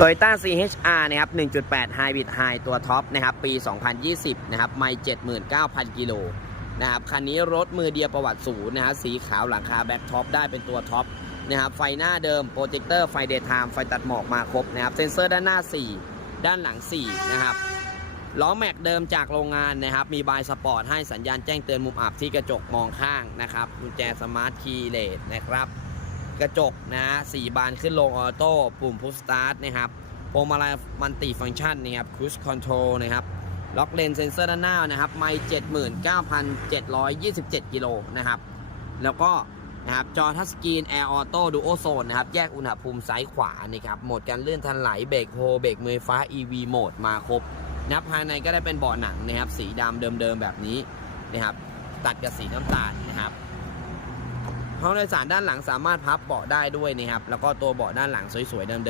Toyota CHR นะครับ 1.8 Hybrid High ตัวท็อปนะครับ ปี 2020 นะครับ ไม่ 79,000 กิโลนะครับ คันนี้รถมือเดียวประวัติศูนย์นะฮะ สีขาวหลังคาแบ็คท็อปได้เป็นตัวท็อปนะครับ ไฟหน้าเดิม โปรเจคเตอร์ ไฟเดย์ไทม์ ไฟตัดหมอกมาครบนะครับ เซ็นเซอร์ด้านหน้า 4 ด้านหลัง 4 นะครับ ล้อแม็กเดิมจากโรงงานนะครับ มีบายสปอร์ตให้สัญญาณแจ้งเตือนมุมอับที่กระจกมองข้างนะครับ กุญแจสมาร์ทคีย์เลสนะครับ กระจกนะฮะสี่บานขึ้นลงออโต้ปุ่มพุชสตาร์ทนะครับพวงมาลัยมันติฟังก์ชันนะครับค u ู e คอนโทรลนะครับล็อกเลนเซนเซอร์ด้านหน้านะครับไม่79,727 กิโลนะครับ แล้วก็นะครับจอทัชสกรีนแอร์ออโต้ดูโอโซนนะครับแยกอุณหภูมิซ้ายขวานะครับโหมดการเลื่อนทันไหลเบรกโฮเบรกมือฟ้า EV โหมดมาครบนะภายในก็ได้เป็นเบาะหนังนะครับสีดำเดิมๆแบบนี้นะครับตัดกับสีน้ำตาลนะครับ ห้องโดยสารด้านหลังสามารถพับเบาะได้ด้วยนะครับแล้วก็ตัวเบาะด้านหลังสวยๆเดิม